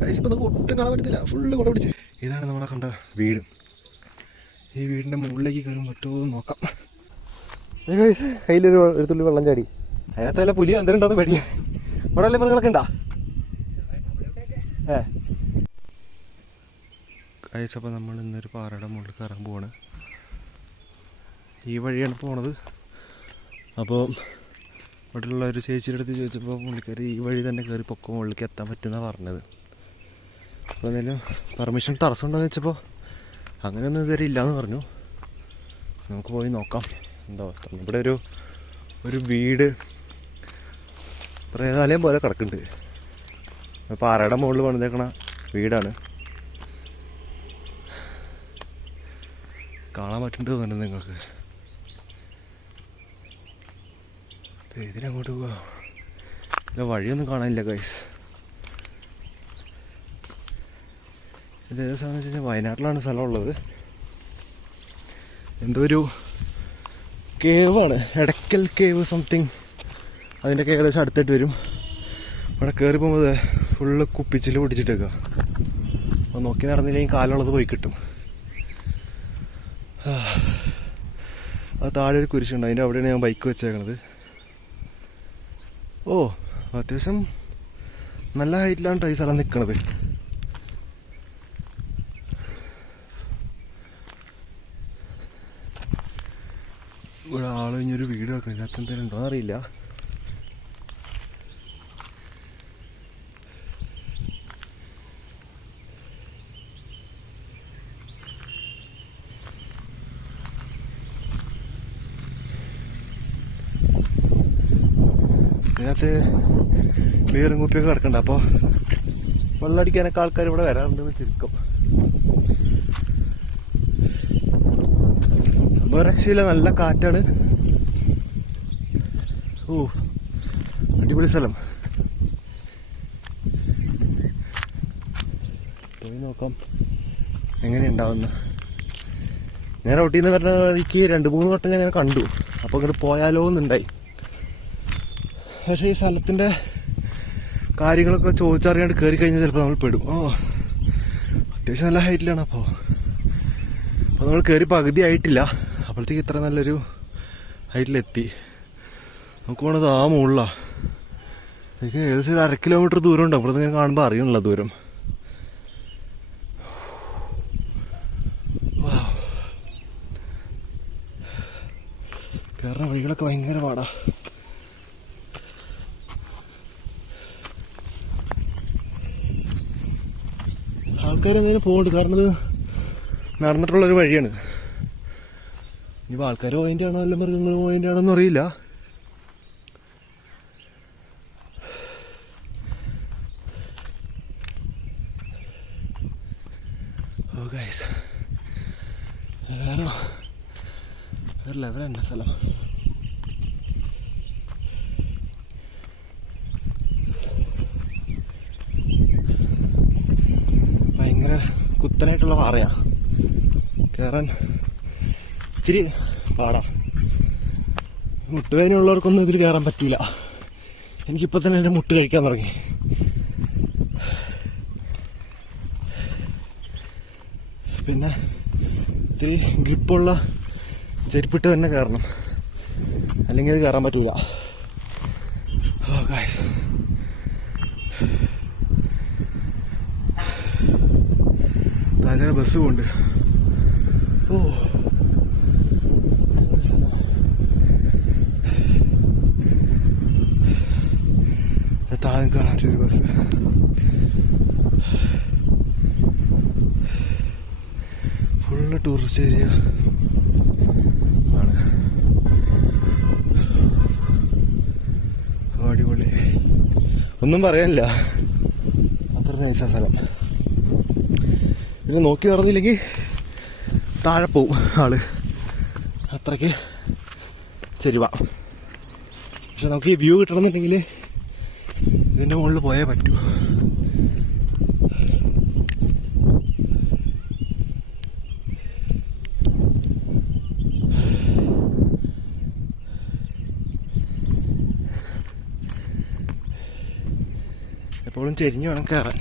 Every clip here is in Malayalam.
ഇപ്പം നമുക്ക് ഒട്ടും കാണാൻ പറ്റത്തില്ല, ഫുള്ള് കുട പിടിച്ച്. ഇതാണ് നമ്മളെ കണ്ട വീട്. ഈ വീടിൻ്റെ മുകളിലേക്ക് കയറാൻ പറ്റുമോ എന്ന് നോക്കാം. കയ്യിലൊരു തുള്ളി വെള്ളം ചാടി. അതിനകത്ത് വല്ല പുലി എന്തെങ്കിലും പേടിയാ. ഇവിടെ വല്ല മൃഗങ്ങളൊക്കെ ഉണ്ടോ? കഴിച്ചപ്പോൾ നമ്മൾ ഇന്നൊരു പാറയുടെ മുകളിൽ കയറാൻ പോവാണ്. ഈ വഴിയാണ് പോണത്. അപ്പോൾ ഇവിടെയുള്ള ഒരു ചേച്ചിയുടെ അടുത്ത് ചോദിച്ചപ്പോൾ പുള്ളിക്കാർ ഈ വഴി തന്നെ കയറി പൊക്ക മുകളിലേക്ക് എത്താൻ പറ്റുമെന്നാണ് പറഞ്ഞത്. അപ്പോൾ എന്തെങ്കിലും പെർമിഷൻ തടസ്സമുണ്ടോയെന്ന് വെച്ചപ്പോൾ അങ്ങനെയൊന്നും ഇതുവരെ ഇല്ലയെന്ന് പറഞ്ഞു. നമുക്ക് പോയി നോക്കാം എന്താ അവസ്ഥ. ഇവിടെ ഒരു വീട് പ്രേതാലയം പോലെ കിടക്കുന്നുണ്ട്. പാറയുടെ മുകളിൽ പണിതേക്കണ വീടാണ്. കാണാൻ പറ്റുന്നുണ്ട് തോന്നുന്നുണ്ട് നിങ്ങൾക്ക്. ഇതിനങ്ങോട്ട് പോവാ, ഇല്ല വഴിയൊന്നും കാണാനില്ല ഗൈസ്. ഇത് ഏത് സ്ഥലം എന്ന് വെച്ച് കഴിഞ്ഞാൽ വയനാട്ടിലാണ് സ്ഥലമുള്ളത്. എന്തോ ഒരു കേവാണ്, എടക്കൽ കേവ് സംതിങ്. അതിൻ്റെയൊക്കെ ഏകദേശം അടുത്തായിട്ട് വരും. അവിടെ കയറി പോകുമ്പോൾ ഫുള്ള് കുപ്പിച്ചിൽ പിടിച്ചിട്ടേക്കുക. അപ്പോൾ നോക്കി നടന്നില്ലെങ്കിൽ കാലുള്ളത് പോയി കിട്ടും. അത് താഴെ ഒരു കുരിശുണ്ട്, അതിൻ്റെ അവിടെയാണ് ഞാൻ ബൈക്ക് വെച്ചേക്കണത്. ഓ അത്യാവശ്യം നല്ല ഹൈറ്റിലാണ് ഈ സ്ഥലം നിൽക്കണത്. ഇവിടെ ആൾ കഴിഞ്ഞൊരു വീട് വെക്കണം. ഇതിനകത്ത് എന്തെങ്കിലും ഉണ്ടോ എന്നറിയില്ല. ഇതിനകത്ത് ബീറും കുപ്പിയൊക്കെ കിടക്കണ്ട. അപ്പോൾ വെള്ളമടിക്കാനൊക്കെ ആൾക്കാർ ഇവിടെ വരാറുണ്ടെന്ന് ചുരുക്കം. സംഭവം രക്ഷയില്ല, നല്ല കാറ്റാണ്. ഓ അടിപൊളി സ്ഥലം. പോയി നോക്കാം എങ്ങനെയുണ്ടാവുന്ന. ഞാൻ റോട്ടിൽ നിന്ന് പറഞ്ഞ വഴിക്ക് 2-3 വട്ടം ഞാൻ അങ്ങനെ കണ്ടു. അപ്പോൾ ഇങ്ങോട്ട് പോയാലോ എന്നുണ്ടായി. പക്ഷേ ഈ സ്ഥലത്തിൻ്റെ കാര്യങ്ങളൊക്കെ ചോദിച്ചറിയാണ്ട് കയറി കഴിഞ്ഞാൽ ചിലപ്പോൾ നമ്മൾ പെടും. അത്യാവശ്യം നല്ല ഹൈറ്റിലാണ്. അപ്പോൾ നമ്മൾ കയറി പകുതി ആയിട്ടില്ല, അപ്പോഴത്തേക്ക് ഇത്ര നല്ലൊരു ഹൈറ്റിലെത്തി. നമുക്ക് പോണത് ആ മുകളിലാണ്. എനിക്ക് ഏകദേശം ഒരു 1/2 കിലോമീറ്റർ ദൂരം ഉണ്ട്. അപ്പോഴത്തെ ഞാൻ കാണുമ്പോൾ അറിയണല്ലോ ദൂരം. കയറുന്ന വഴികളൊക്കെ ഭയങ്കര പാടാ. ആൾക്കാരെന്തെങ്കിലും പോകുന്നുണ്ട്, കാരണം ഇത് നടന്നിട്ടുള്ളൊരു വഴിയാണ്. ഇനിയിപ്പോൾ ആൾക്കാർ പോയിൻ്റ് ആണോ അല്ല മൃഗങ്ങൾ പോയിൻ്റ് ആണോ എന്ന് അറിയില്ല. ഓ ഗൈസ്, വേറെ ലെവൽ തന്നെ സ്ഥലം. ഭയങ്കര കുത്തനായിട്ടുള്ള പാറയാ, കയറാൻ ഇത്തിരി പാടാ. മുട്ടുവേദനയുള്ളവർക്കൊന്നും ഇതിൽ കയറാൻ പറ്റില്ല. എനിക്കിപ്പോൾ തന്നെ എൻ്റെ മുട്ട് കഴിക്കാൻ തുടങ്ങി. പിന്നെ ഇത്തിരി ഗ്രിപ്പുള്ള ചെരുപ്പിട്ട് തന്നെ കയറണം, അല്ലെങ്കിൽ അത് കയറാൻ പറ്റൂല. ഓ ഗൈസ്, താഴെ ബസ് പോകുന്നുണ്ട്. ഓ താഴെ കാണാത്തൊരു ബസ്. ഫുള്ള് ടൂറിസ്റ്റ് ഏരിയ ആണ്. അടിപൊളി, ഒന്നും പറയാനില്ല, അത്ര നൈസാ സ്ഥലം. പിന്നെ നോക്കി നടന്നില്ലെങ്കിൽ താഴെ പോവും ആള്, അത്രയ്ക്ക് ചെരുവാ. പക്ഷെ നമുക്ക് ഈ വ്യൂ കിട്ടണമെന്നുണ്ടെങ്കിൽ ഇതിൻ്റെ മുകളിൽ പോയേ പറ്റൂ. എപ്പോഴും ചെരിഞ്ഞു വേണം കയറാൻ.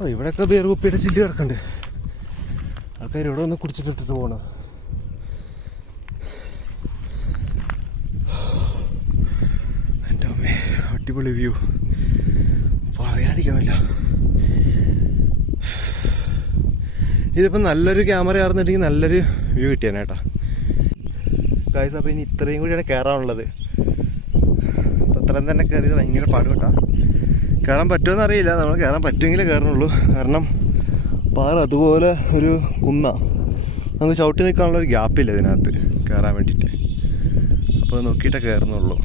ഓ ഇവിടെയൊക്കെ ബിയർ കുപ്പിയുടെ ചില്ല് കിടക്കുന്നുണ്ട്. ആൾക്കാർ ഇവിടെ ഒന്ന് കുടിച്ചിട്ടിട്ട് പോകണം. എൻ്റെ അമ്മേ, അടിപൊളി വ്യൂ, പറയാതിരിക്കാമല്ല. ഇതിപ്പോൾ നല്ലൊരു ക്യാമറ ആയിരുന്നിട്ടുണ്ടെങ്കിൽ നല്ലൊരു വ്യൂ കിട്ടിയാനേട്ടാ ഗൈസ്. അപ്പോൾ ഇനി ഇത്രയും കൂടിയാണ് കയറാനുള്ളത്. അപ്പോൾ ഇത്രയും തന്നെ കയറിയത് ഭയങ്കര പാട് കേട്ടോ. കയറാൻ പറ്റുമെന്ന് അറിയില്ല, നമ്മൾ കയറാൻ പറ്റുമെങ്കിലേ കയറണുള്ളൂ. കാരണം പാറ അതുപോലെ ഒരു കുന്നാണ്, നമുക്ക് ചവിട്ടി നിൽക്കാനുള്ളൊരു ഗ്യാപ്പില്ല ഇതിനകത്ത് കയറാൻ വേണ്ടിയിട്ട്. അപ്പോൾ നോക്കിയിട്ടേ കയറുന്നുള്ളൂ.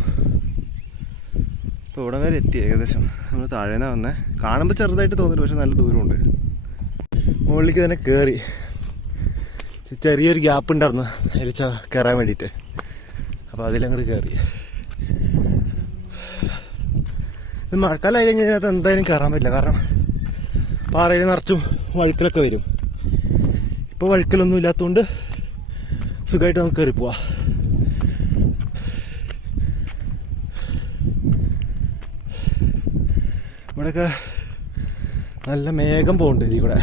അപ്പോൾ ഇവിടെ വരെ എത്തി ഏകദേശം. നമ്മൾ താഴേന്നാണ് വന്നേ. കാണുമ്പോൾ ചെറുതായിട്ട് തോന്നില്ല, പക്ഷെ നല്ല ദൂരമുണ്ട്. മുകളിലേക്ക് തന്നെ കയറി. ചെറിയൊരു ഗ്യാപ്പ് ഉണ്ടായിരുന്നു അതിൽ കയറാൻ വേണ്ടിയിട്ട്. അപ്പോൾ അതിലങ്ങോട്ട് കയറി. ഇത് മഴക്കാലമായി കഴിഞ്ഞാൽ ഇതിനകത്ത് എന്തായാലും കയറാൻ പറ്റില്ല, കാരണം പാറയിൽ നിറച്ചും വഴുക്കലൊക്കെ വരും. ഇപ്പോൾ വഴുക്കലൊന്നും ഇല്ലാത്തതുകൊണ്ട് സുഖമായിട്ട് നമുക്ക് കയറി പോവാം. ഇവിടെയൊക്കെ നല്ല മേഘം പോകുന്നുണ്ട് ഇതിൽ കൂടെ.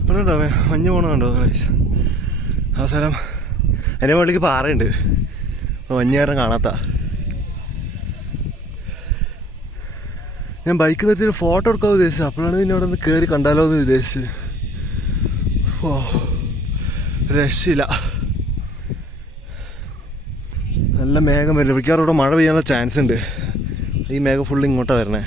ഇവിടെ ഉണ്ടോ മഞ്ഞ് പോകണമെന്നുണ്ടോ അവസരം? അതിൻ്റെ മുകളിലേക്ക് പാറയുണ്ട്, മഞ്ഞ് കാരണം കാണാത്ത. ഞാൻ ബൈക്ക് നിർത്തിയിട്ട് ഫോട്ടോ എടുക്കാൻ ഉദ്ദേശിച്ചു. അപ്പോഴാണ് പിന്നെ അവിടെ നിന്ന് കയറി കണ്ടാലോ എന്ന് ഉദ്ദേശിച്ച്. ഓ രക്ഷയില്ല, നല്ല മേഘം വരില്ല. മിക്കവാറും ഇവിടെ മഴ പെയ്യാനുള്ള ചാൻസ് ഉണ്ട്. ഈ മേഘം ഫുള്ള് ഇങ്ങോട്ടാണ് വരണേ.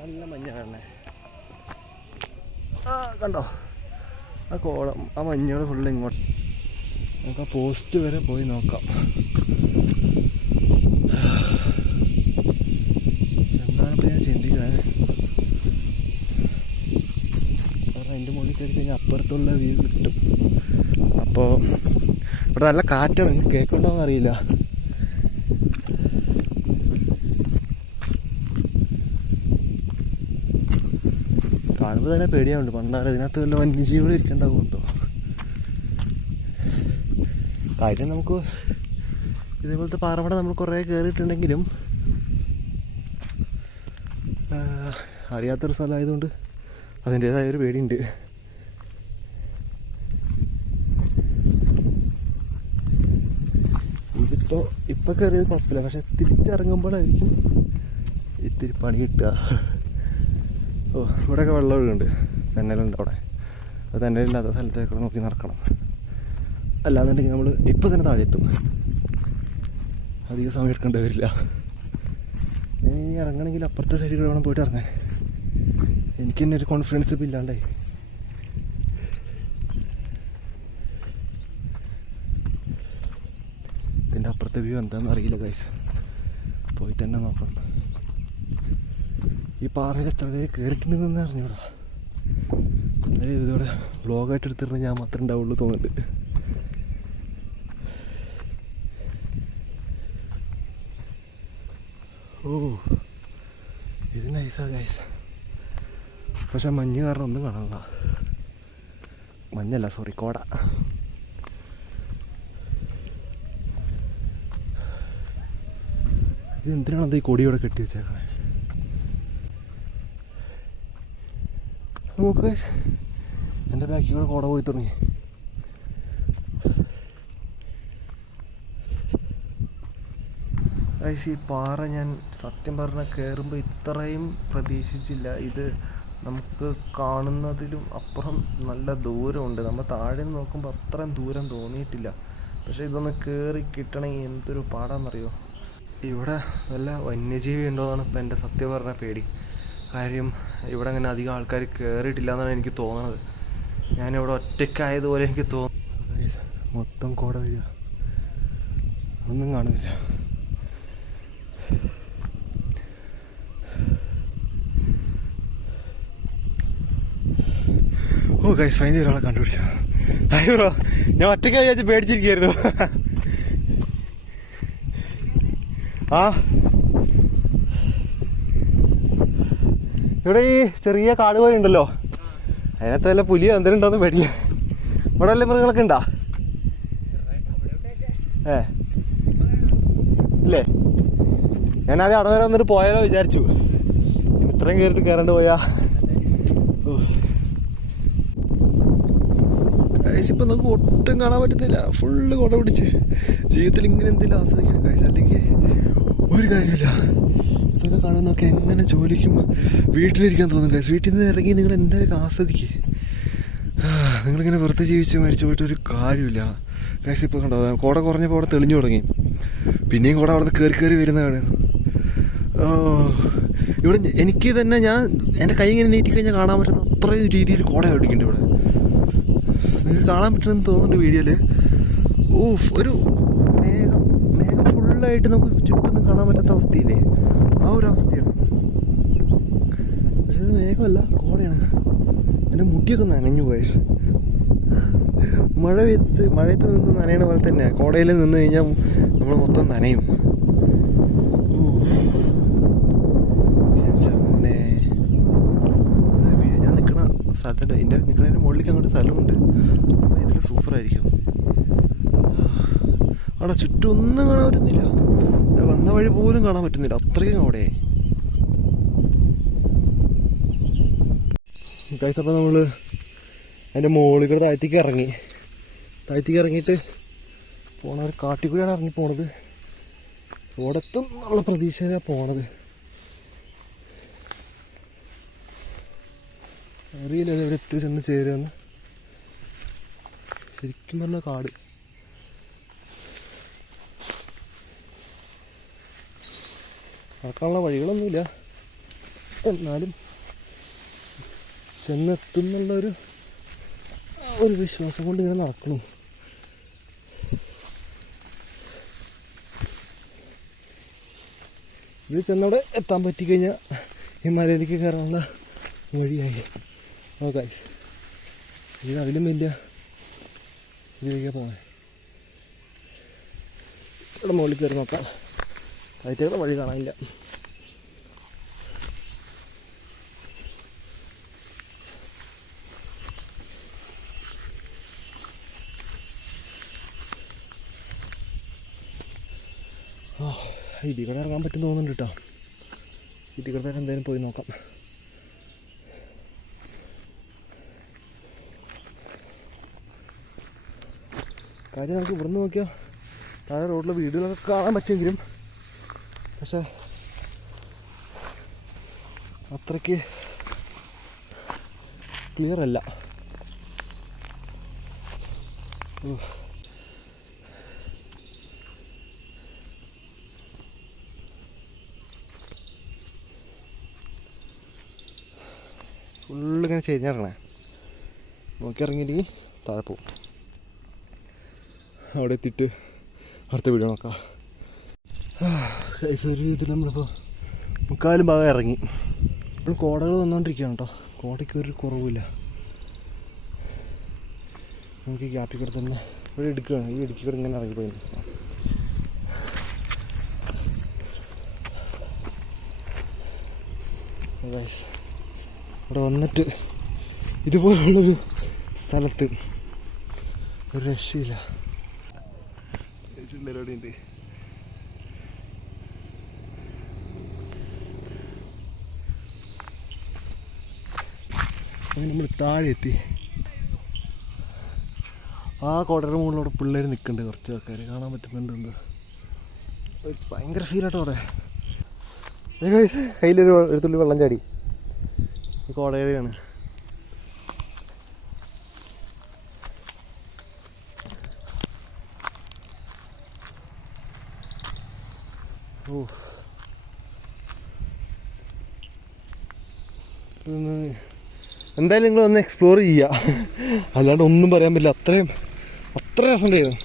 നല്ല മഞ്ഞാണ്. ആ കണ്ടോ ആ കോളം, ആ മഞ്ഞോട് ഫുള്ള് ഇങ്ങോട്ട്. നമുക്ക് ആ പോസ്റ്റ് വരെ പോയി നോക്കാം. എന്താണിപ്പോൾ ഞാൻ ചിന്തിക്കുന്നത്, കാരണം അതിൻ്റെ മുകളിൽ കയറി കഴിഞ്ഞാൽ അപ്പുറത്തുള്ള വ്യൂ കിട്ടും. അപ്പോൾ ഇവിടെ നല്ല കാറ്റാണ്, നിങ്ങൾക്ക് കേൾക്കണ്ടോയെന്ന് അറിയില്ല. കാണുമ്പോൾ തന്നെ പേടിയാവുണ്ട്. പണ്ടാരം ഇതിനകത്ത് വല്ല വന്യജീവികൾ ഇരിക്കേണ്ടാവും എന്തോ. കാര്യം നമുക്ക് ഇതേപോലത്തെ പാറമട നമ്മൾ കുറേ കയറിയിട്ടുണ്ടെങ്കിലും അറിയാത്തൊരു സ്ഥലമായതുകൊണ്ട് അതിൻ്റേതായ ഒരു പേടിയുണ്ട്. ഇപ്പം കയറിയത് കുഴപ്പമില്ല, പക്ഷെ തിരിച്ചിറങ്ങുമ്പോഴായിരിക്കും ഇത്തിരി പണി കിട്ടുക. ഓ ഇവിടെയൊക്കെ വെള്ളം ഒഴുകുന്നുണ്ട്, തെന്നലുണ്ട് അവിടെ. അത് തെന്നലില്ലാത്ത സ്ഥലത്തേക്ക് നോക്കി നടക്കണം, അല്ലാന്നുണ്ടെങ്കിൽ നമ്മൾ ഇപ്പോൾ തന്നെ താഴെ എത്തും. അധികം സമയം എടുക്കേണ്ടി വരില്ല. ഇനി ഇറങ്ങണമെങ്കിൽ അപ്പുറത്തെ സൈഡിൽ കൂടെ വേണം പോയിട്ട് ഇറങ്ങാൻ. എനിക്ക് തന്നെ ഒരു കോൺഫിഡൻസ് ഇപ്പം ഇല്ലാണ്ടായി. ഇതിൻ്റെ അപ്പുറത്തെ വ്യൂ എന്താണെന്ന് അറിയില്ല ഗൈസ്, പോയി തന്നെ നോക്കണം. ഈ പാറയിൽ എത്ര പേര് കയറിയിട്ടുണ്ടെന്ന് അറിഞ്ഞൂടാ. എന്നാലും ഇതോടെ വ്ളോഗായിട്ട് എടുത്തിരുന്ന ഞാൻ മാത്രമേ ഉണ്ടാവുള്ളൂ തോന്നുന്നുണ്ട്. ഓ ഇത് നൈസാണ് ഗൈസ്, പക്ഷെ മഞ്ഞ് കാരണം ഒന്നും കാണാനില്ല. മഞ്ഞല്ല, സോറി, കോട. ഇത് എന്തിനാണെന്താ ഈ കൊടിയോടെ കെട്ടി വെച്ചേക്കണേ? നോക്ക് ഗൈസ്, എൻ്റെ ബാക്കിൽ കൂടെ കോട പോയി തുടങ്ങി. ഗൈസ് ഈ പാറ ഞാൻ സത്യം പറഞ്ഞാൽ കയറുമ്പോൾ ഇത്രയും പ്രതീക്ഷിച്ചില്ല. ഇത് നമുക്ക് കാണുന്നതിലും അപ്പുറം നല്ല ദൂരമുണ്ട്. നമ്മൾ താഴെ നിന്ന് നോക്കുമ്പോൾ അത്രയും ദൂരം തോന്നിയിട്ടില്ല. പക്ഷേ ഇതൊന്ന് കയറി കിട്ടണമെങ്കിൽ എന്തൊരു പാടാണെന്നറിയോ. ഇവിടെ വല്ല വന്യജീവി ഉണ്ടോ എന്നാണ് ഇപ്പം എൻ്റെ സത്യം പറഞ്ഞ പേടി. കാര്യം ഇവിടെ അങ്ങനെ അധികം ആൾക്കാർ കയറിയിട്ടില്ല എന്നാണ് എനിക്ക് തോന്നുന്നത്. ഞാനിവിടെ ഒറ്റയ്ക്കായതുപോലെ എനിക്ക് തോന്നുന്നു. മൊത്തം കോട വരിക, ഒന്നും കാണുന്നില്ല. ഓ ഗൈസ്, ഫൈനലി ഒരാളെ കണ്ടുപിടിച്ചു. അയ്യോ ബ്രോ, ഞാൻ ഒറ്റയ്ക്ക് വിചാരിച്ച് പേടിച്ചിരിക്കുകയായിരുന്നു. ആ ഇവിടെ ഈ ചെറിയ കാട് പോലെ ഉണ്ടല്ലോ, അതിനകത്ത് വല്ല പുലിയോ എന്തെങ്കിലും ഉണ്ടോന്ന് പേടില്ല. ഇവിടെ വല്ല മൃഗങ്ങളൊക്കെ ഉണ്ടോ? ഇല്ലേ? ഞാനാദ്യം അവിടെ വരെ വന്നിട്ട് പോയാലോ വിചാരിച്ചു. ഇത്രയും കയറിട്ട് കയറണ്ട് പോയാ. കാശ് ഇപ്പം നമുക്ക് ഒട്ടും കാണാൻ പറ്റുന്നില്ല, ഫുള്ള് കുട പിടിച്ച്. ജീവിതത്തിൽ ഇങ്ങനെ എന്തെങ്കിലും ആസ്വദിക്കണം കാശ്, അല്ലെങ്കിൽ ഒരു കാര്യമില്ല. ഇതൊക്കെ കാണുന്നൊക്കെ എങ്ങനെ ജോലിക്കും വീട്ടിലിരിക്കാൻ തോന്നും കാശ്. വീട്ടിൽ നിന്ന് ഇറങ്ങി നിങ്ങൾ എന്തായാലും ആസ്വദിക്കുക. നിങ്ങളിങ്ങനെ വെറുതെ ജീവിച്ച് മരിച്ചു പോയിട്ട് ഒരു കാര്യമില്ല കാശ്. ഇപ്പോൾ കണ്ടോ, കോട കുറഞ്ഞപ്പോൾ അവിടെ തെളിഞ്ഞു തുടങ്ങി. പിന്നെയും കൂടെ അവിടെ നിന്ന് കയറി വരുന്നതാണ്. ഇവിടെ എനിക്ക് തന്നെ, ഞാൻ എൻ്റെ കൈ ഇങ്ങനെ നീട്ടിക്കഴിഞ്ഞാൽ കാണാൻ പറ്റുന്ന അത്രയും രീതിയിൽ കോട അടിക്കുന്നുണ്ട് ഇവിടെ. നിങ്ങൾക്ക് കാണാൻ പറ്റുമെന്ന് തോന്നുന്നുണ്ട് വീഡിയോയിൽ. ഒരു മേഘം ഫുള്ളായിട്ട് നമുക്ക് ചുറ്റൊന്നും കാണാൻ പറ്റാത്ത അവസ്ഥയില്ലേ, ആ ഒരു അവസ്ഥയാണ്. പക്ഷേ ഇത് മേഘമല്ല, കോടയാണ്. എൻ്റെ മുടിയൊക്കെ നനഞ്ഞു പോയി. മഴയത്ത് നിന്ന് നനയണ പോലെ തന്നെ കോടയിൽ നിന്ന് കഴിഞ്ഞാൽ നമ്മൾ മൊത്തം നനയും. ഞാൻ നിൽക്കണ സ്ഥലത്തിൻ്റെ നിൽക്കണതിൻ്റെ മുകളിലേക്ക് അങ്ങോട്ട് സ്ഥലമുണ്ട്, ഇതിൽ സൂപ്പറായിരിക്കും. അവിടെ ചുറ്റും ഒന്നും കാണാൻ പറ്റുന്നില്ല, വന്ന വഴി പോലും കാണാൻ പറ്റുന്നില്ല, അത്രയും അവിടെ. ഗൈസ്, അപ്പോൾ നമ്മൾ അതിൻ്റെ മുകളിൽ കൂടെ താഴത്തേക്ക് ഇറങ്ങിയിട്ട് പോണ ഒരു കാട്ടിക്കൂടിയാണ് ഇറങ്ങി പോണത്. ഇവിടെ എത്തും നമ്മളെ പ്രതീക്ഷയിലാണ് പോണത്. അറിയില്ല എവിടെ എത്തി ചെന്ന് ചേരുമെന്ന്. ശരിക്കും പറഞ്ഞ കാട്. നടക്കാനുള്ള വഴികളൊന്നുമില്ല, എന്നാലും ചെന്നെത്തുന്നുള്ളൊരു വിശ്വാസം കൊണ്ട് ഇങ്ങനെ നടക്കണം. ഇത് ചെന്നവിടെ എത്താൻ പറ്റിക്കഴിഞ്ഞാൽ ഈ മലയിലേക്ക് കയറാനുള്ള വഴിയായി. ഓ ഗൈസ്, ഇത് അതിലും വലിയ ഇതിലേക്ക് പോകണേ. ഇവിടെ മുകളിൽ കയറി നോക്കാം, കയറ്റയുടെ വഴി കാണാനില്ല. ഇതിൽ കൂടെ ഇറങ്ങാൻ പറ്റും തോന്നുന്നുണ്ട് കേട്ടോ. ഇതിൽ കൂടെ എന്തായാലും പോയി നോക്കാം. കാര്യം നമുക്ക് ഇവിടുന്ന് നോക്കിയാൽ താഴെ റോഡിലെ വീടുകളൊക്കെ കാണാൻ പറ്റുമെങ്കിലും പക്ഷെ അത്രയ്ക്ക് ക്ലിയർ അല്ല. ഫുള്ളിങ്ങനെ ചെരിഞ്ഞിറങ്ങണേ, നോക്കി ഇറങ്ങിയില്ലെങ്കിൽ താഴെ പോവും. അവിടെ എത്തിയിട്ട് അടുത്ത വീഡിയോ നോക്കാം. ഒരു രീതിയിൽ നമ്മളിപ്പോൾ മുക്കാലും ഭാഗം ഇറങ്ങി. ഇപ്പോൾ കോടകൾ വന്നുകൊണ്ടിരിക്കുകയാണ് കേട്ടോ, കോടയ്ക്ക് ഒരു കുറവില്ല. നമുക്ക് ഈ ഗ്യാപ്പിൽ കൂടെ തന്നെ ഇവിടെ എടുക്കുകയാണ്, ഈ ഇടുക്കി കൂടെ ഇങ്ങനെ ഇറങ്ങിപ്പോയി. ഇവിടെ വന്നിട്ട് ഇതുപോലുള്ളൊരു സ്ഥലത്ത് ഒരു രക്ഷയില്ല. ഉണ്ട് അങ്ങനെ നമ്മൾ താഴെ എത്തി. ആ കോടയുടെ മുകളിലൂടെ പിള്ളേർ നിൽക്കുന്നുണ്ട്, കുറച്ച് ആൾക്കാർ കാണാൻ പറ്റുന്നുണ്ട്. എന്താ ഭയങ്കര ഫീലാട്ടോ അവിടെ. കയ്യിലൊരു തുള്ളി വെള്ളം ചാടി. കോടയാണ്. എന്തായാലും നിങ്ങൾ ഒന്ന് എക്സ്പ്ലോർ ചെയ്യുക, അല്ലാണ്ട് ഒന്നും പറയാൻ പറ്റില്ല. എത്ര രസമുണ്ടായിരുന്നു.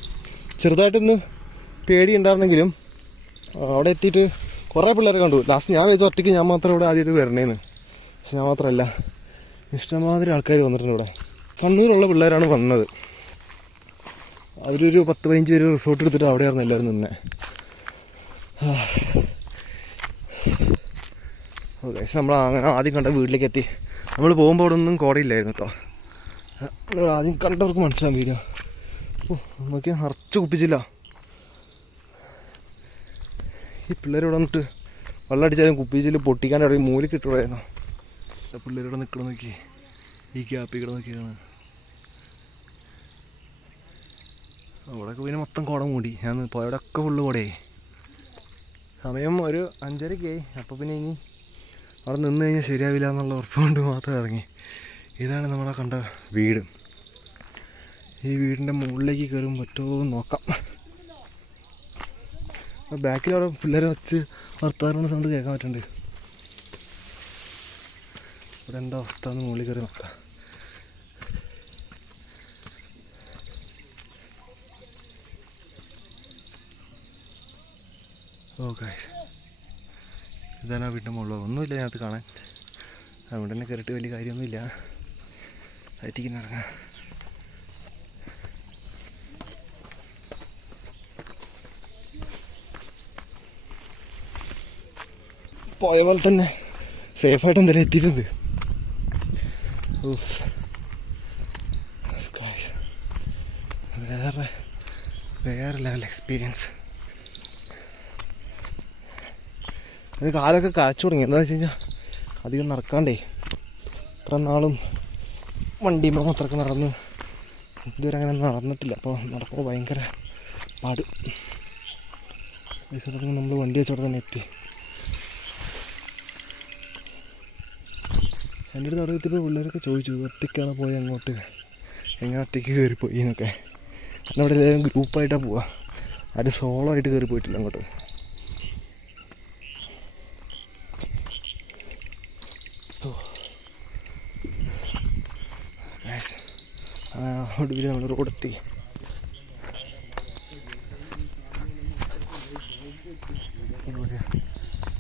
ചെറുതായിട്ടൊന്ന് പേടി ഉണ്ടായിരുന്നെങ്കിലും അവിടെ എത്തിയിട്ട് കുറേ പിള്ളേരെ കണ്ടു. ലാസ്റ്റ് ഞാൻ വെച്ച് ഒറ്റയ്ക്ക് ഞാൻ മാത്രം ഇവിടെ ആദ്യമായിട്ട് വരണേന്ന്. പക്ഷെ ഞാൻ മാത്രമല്ല, ഇഷ്ടംമാതിരി ആൾക്കാർ വന്നിട്ടുണ്ട് ഇവിടെ. കണ്ണൂരുള്ള പിള്ളേരാണ് വന്നത്. അവരൊരു 10-15 പേര് റിസോർട്ട് എടുത്തിട്ട് അവിടെയായിരുന്നു എല്ലാവരും നിന്നെ. ഓക്കെ, നമ്മൾ അങ്ങനെ ആദ്യം കണ്ട വീട്ടിലേക്ക് എത്തി. നമ്മൾ പോകുമ്പോൾ അവിടെ ഒന്നും കോടയില്ലായിരുന്നു കേട്ടോ. നമ്മൾ ആദ്യം കണ്ടവർക്ക് മനസ്സിലാൻ വീരാ. നോക്കിയാൽ നിറച്ച് കുപ്പിച്ചില്ല. ഈ പിള്ളേരോട് വന്നിട്ട് വെള്ളം അടിച്ചാലും കുപ്പിച്ചില് പൊട്ടിക്കാൻ അവിടെ മൂലക്ക് ഇട്ടുകൂടായിരുന്നു. പിള്ളേരോട് നിൽക്കണം നോക്കി, ഈ ഗ്യാപ്പിൽ നോക്കിയാണ്. അവിടെയൊക്കെ പിന്നെ മൊത്തം കുടം മൂടി. ഞാൻ പോയവിടെയൊക്കെ ഫുള്ള് കുടയായി. സമയം ഒരു 5:30 അപ്പോൾ പിന്നെ ഇനി അവിടെ നിന്ന് കഴിഞ്ഞാൽ ശരിയാവില്ല എന്നുള്ള ഉറപ്പ് കൊണ്ട് മാത്രം ഇറങ്ങി. ഇതാണ് നമ്മളെ കണ്ട വീട്. ഈ വീടിൻ്റെ മുകളിലേക്ക് കയറും പറ്റുമോ നോക്കാം. ബാക്കിൽ അവിടെ പിള്ളേരെ വച്ച് വർത്താനം സൗണ്ട് കേൾക്കാൻ പറ്റുന്നുണ്ട്. ഇവിടെ എന്താ അവസ്ഥ എന്ന് മുകളിൽ കയറി നോക്കാം. ഓക്കെ, ഇതാണ് ആ വീടിൻ്റെ മുകളിൽ. ഒന്നുമില്ല അതിനകത്ത് കാണാൻ. അതുകൊണ്ട് തന്നെ കയറിയിട്ട് വലിയ കാര്യമൊന്നുമില്ല. അയറ്റിക്കുന്ന ഇറങ്ങാം. പോയ പോലെ തന്നെ സേഫായിട്ട് എന്തായാലും എത്തിയിട്ടുണ്ട്. വേറെ ലെവൽ എക്സ്പീരിയൻസ്. അത് കാലൊക്കെ കാച്ചു തുടങ്ങി. എന്താണെന്ന് വെച്ച് കഴിഞ്ഞാൽ അധികം നടക്കാണ്ടേ. ഇത്ര നാളും വണ്ടിയുമ്പോൾ അത്രയൊക്കെ നടന്ന് ഇതുവരെ അങ്ങനെ നടന്നിട്ടില്ല. അപ്പോൾ നടക്കുമ്പോൾ ഭയങ്കര പാട്. ഈ സ്ഥലത്ത് നമ്മൾ വണ്ടി വെച്ചോടെ തന്നെ എത്തി. എൻ്റെ അടുത്ത് അവിടെ എത്തിയപ്പോൾ പിള്ളേരൊക്കെ ചോദിച്ചു ഒറ്റയ്ക്കാണ് പോയി അങ്ങോട്ട്, എങ്ങനെ ഒറ്റയ്ക്ക് കയറിപ്പോയി എന്നൊക്കെ. കാരണം അവിടെ എല്ലാവരും ഗ്രൂപ്പായിട്ടാണ് പോവുക. ആരും സോളോ ആയിട്ട് കയറി പോയിട്ടില്ല അങ്ങോട്ട്. ഒടുവിൽ നമ്മൾ റോഡെത്തി.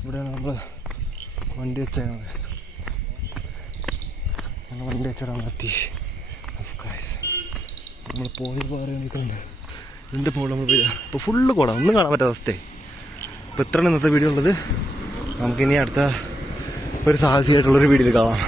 ഇവിടെയാണ് നമ്മൾ വണ്ടി വെച്ചേക്കണത്. ഞങ്ങൾ വണ്ടി വെച്ചാൽ എത്തി. നമ്മൾ പോയി പറയുന്നുണ്ട്. ഇതിൻ്റെ മുകളിൽ നമ്മൾ പോയി. ഇപ്പോൾ ഫുള്ള് കൂടാം, ഒന്നും കാണാൻ പറ്റാത്ത അവസ്ഥയായി. അപ്പോൾ ഇത്രയാണ് ഇന്നത്തെ വീഡിയോ ഉള്ളത്. നമുക്കിനി അടുത്ത ഒരു സാഹസികമായിട്ടുള്ളൊരു വീഡിയോയിൽ കാണാം.